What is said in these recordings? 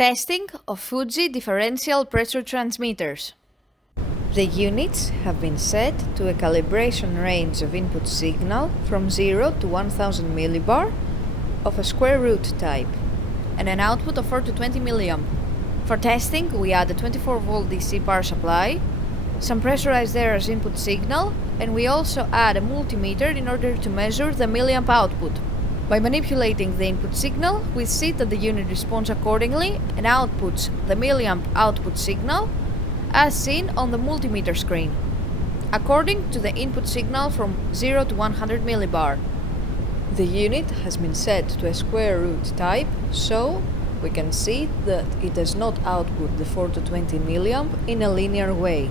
Testing of Fuji Differential pressure transmitters. The units have been set to a calibration range of input signal from 0 to 1000 millibar of a square root type and an output of 4 to 20 milliamp. For testing, we add a 24-volt DC power supply, some pressurized air as input signal, and we also add a multimeter in order to measure the milliamp output. By manipulating the input signal, we see that the unit responds accordingly and outputs the milliamp output signal as seen on the multimeter screen, according to the input signal from 0 to 100 millibar. The unit has been set to a square root type, so we can see that it does not output the 4 to 20 milliamp in a linear way.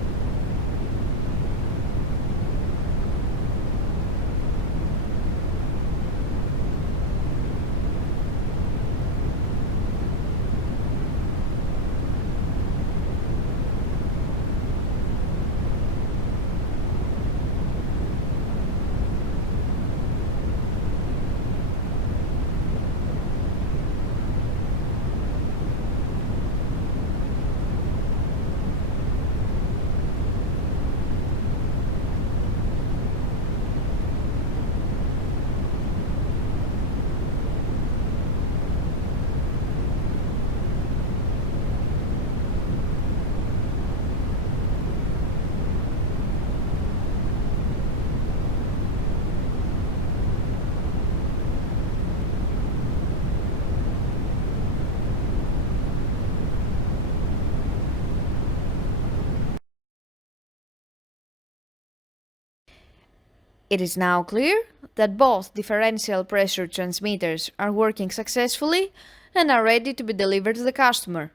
It is now clear that both differential pressure transmitters are working successfully and are ready to be delivered to the customer.